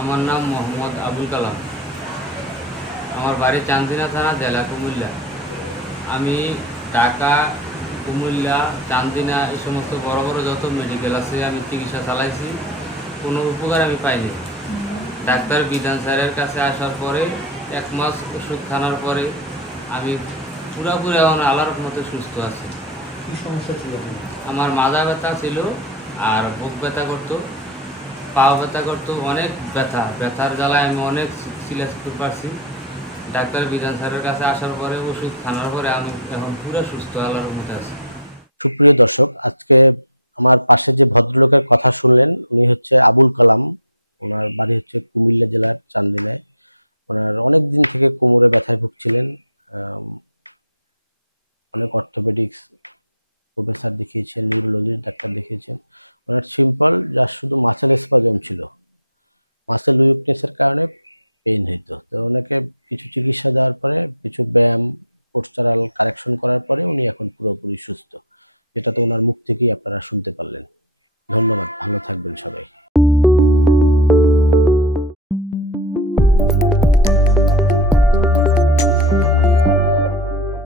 আমার নাম মোহাম্মদ আবুল কালাম। আমার বাড়ি চান্দিনা থানা, জেলা কুমিল্লা। আমি ঢাকা, কুমিল্লা, চান্দিনা এই সমস্ত বড় বড় যত মেডিকেল আছে আমি চিকিৎসা চালাইছি, কোনো উপকার আমি পাইনি। ডাক্তার বিধান স্যারের কাছে আসার পরে 1 মাস ওষুধ খাওয়ার পরে আমি পুরোপুরি এখন আল্লাহর মতো সুস্থ আছি। কি সমস্যা ছিল আপনার? আমার মাথা ব্যথা ছিল, আর বুক ব্যথা করতো, পা ব্যথা করতো, অনেক ব্যথার জ্বালায় আমি অনেক সিলেক্ট পারছি। ডাক্তার বিধান স্যারের কাছে আসার পরে ওষুধ খাওয়ার পরে আমি এখন পুরো সুস্থ, আল্লাহর মতো আছি। সুপ্রিয় দর্শক, আজকে আমার পাশে যে ভদ্রলোকের কথা শুনলেন উনি হচ্ছে আবুল কালাম। ওনার বাড়ি হচ্ছে কুমিল্লা জেলার চান্দিনায়। ওনার অনেক দিন থেকে কোমরে ব্যথায় ভুগছিলেন। অনেক অর্থোপেডিক্স প্রফেসর দেখিয়েছেন, নিউরোলজির ডাক্তার দেখিয়েছেন। ওনার সিম্পল জাস্ট শুধু মাসেল স্পাজম ছিল, মাসেল উইকনেসের কারণে পেইন হইতো। তো ওনাকে কিছু চিকিৎসা দেওয়ার পরে, কিছু ব্যায়াম, পোস্টারাল কারেকশন করার পরে উনি এখন পুরোপুরি সুস্থ, যেটা তো ওনার মুখ থেকেই আপনারা শুনতে পারলেন। ধন্যবাদ, ভালো থাকবেন সবাই।